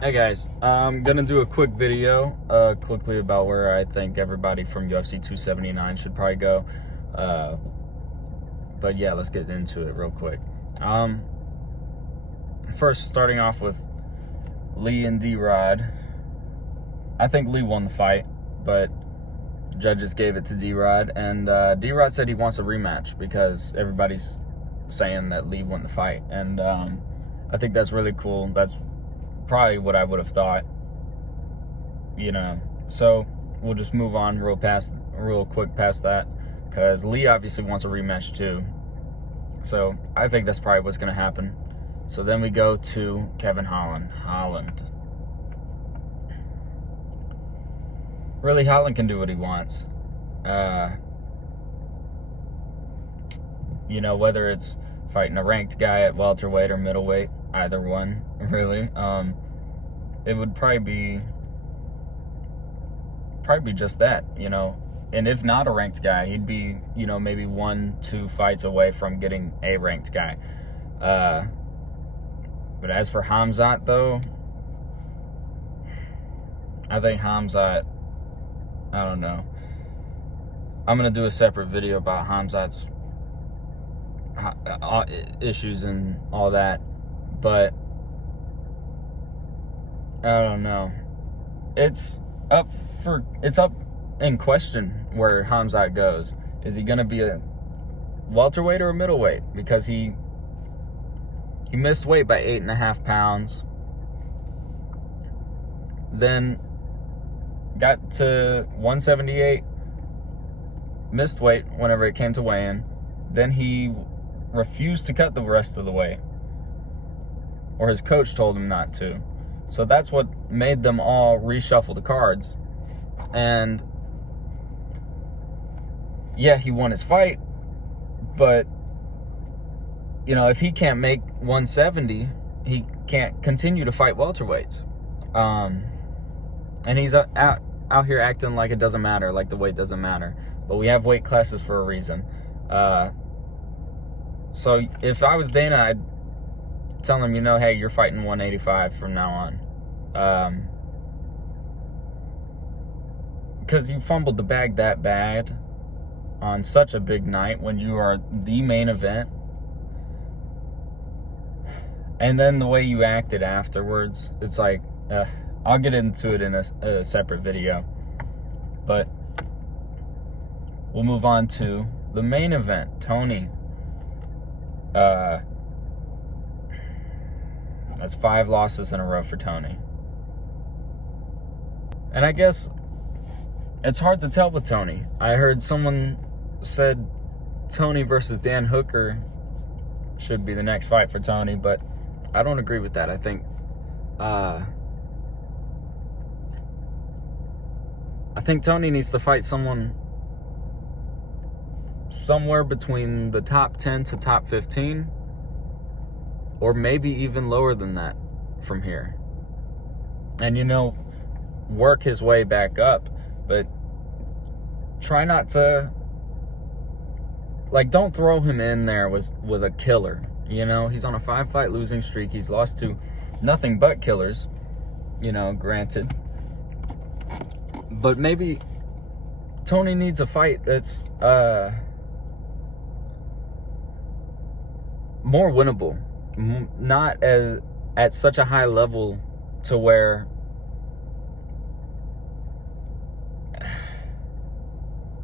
Hey guys, I'm gonna do a quick video quickly about where I think everybody from UFC 279 should probably go. But yeah, let's get into it real quick. First, starting off with Lee and D-Rod. I think Lee won the fight, but judges gave it to D-Rod, and D-Rod said he wants a rematch because everybody's saying that Lee won the fight, and I think that's really cool. That's probably what I would have thought, so we'll just move on real quick past that, because Lee obviously wants a rematch too, so I think that's probably what's going to happen. So then we go to Kevin Holland. Really, Holland can do what he wants. Whether it's fighting a ranked guy at welterweight or middleweight, either one, really. It would probably be just that, And if not a ranked guy, he'd be, maybe 1-2 fights away from getting a ranked guy. But as for Khamzat, though, I think Khamzat, I don't know. I'm going to do a separate video about Khamzat's issues and all that, but I don't know. It's up in question where Khamzat goes. Is he going to be a welterweight or a middleweight? Because he missed weight by 8.5 pounds. Then got to 178, missed weight whenever it came to weigh-in. Then he refused to cut the rest of the weight, or his coach told him not to. So that's what made them all reshuffle the cards. And yeah, he won his fight, but if he can't make 170, he can't continue to fight welterweights. And he's out here acting like it doesn't matter, like the weight doesn't matter. But we have weight classes for a reason. So if I was Dana, I'd tell him, hey, you're fighting 185 from now on. Because you fumbled the bag that bad on such a big night when you are the main event. And then the way you acted afterwards, it's like, I'll get into it in a separate video. But we'll move on to the main event, Tony. That's 5 losses in a row for Tony. And I guess it's hard to tell with Tony. I heard someone said Tony versus Dan Hooker should be the next fight for Tony, but I don't agree with that. I think Tony needs to fight someone somewhere between the top 10 to top 15, or maybe even lower than that from here. And, work his way back up, but try not to, don't throw him in there with a killer. He's on a 5-fight losing streak. He's lost to nothing but killers, granted. But maybe Tony needs a fight that's more winnable, not at such a high level to where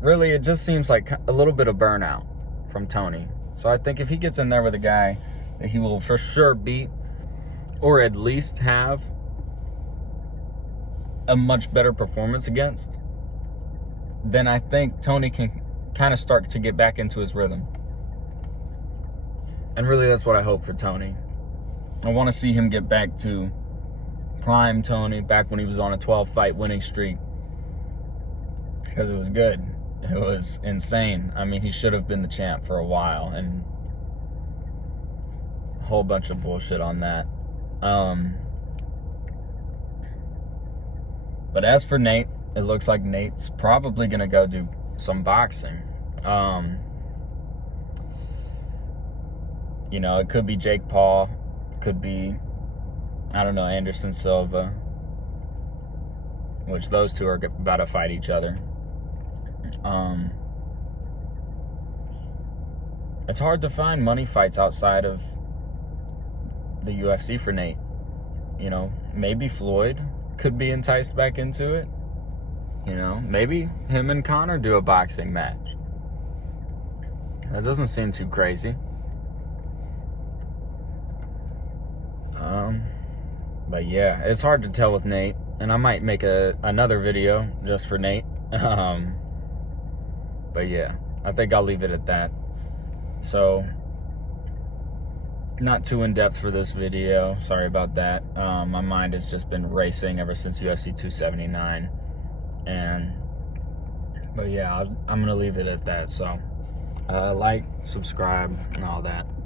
really it just seems like a little bit of burnout from Tony. So I think if he gets in there with a guy that he will for sure beat, or at least have a much better performance against, then I think Tony can kind of start to get back into his rhythm. And really, that's what I hope for Tony. I want to see him get back to prime Tony, back when he was on a 12-fight winning streak, because it was good. It was insane. I mean, he should have been the champ for a while, and a whole bunch of bullshit on that. But as for Nate, it looks like Nate's probably going to go do some boxing. It could be Jake Paul, could be I don't know, Anderson Silva, which those two are about to fight each other. It's hard to find money fights outside of the UFC for Nate. You know, maybe Floyd could be enticed back into it. You know, maybe him and Conor do a boxing match. That doesn't seem too crazy. But yeah, it's hard to tell with Nate, and I might make another video just for Nate. But yeah, I think I'll leave it at that. So, not too in-depth for this video. Sorry about that. My mind has just been racing ever since UFC 279. But yeah, I'm going to leave it at that. So, like, subscribe, and all that.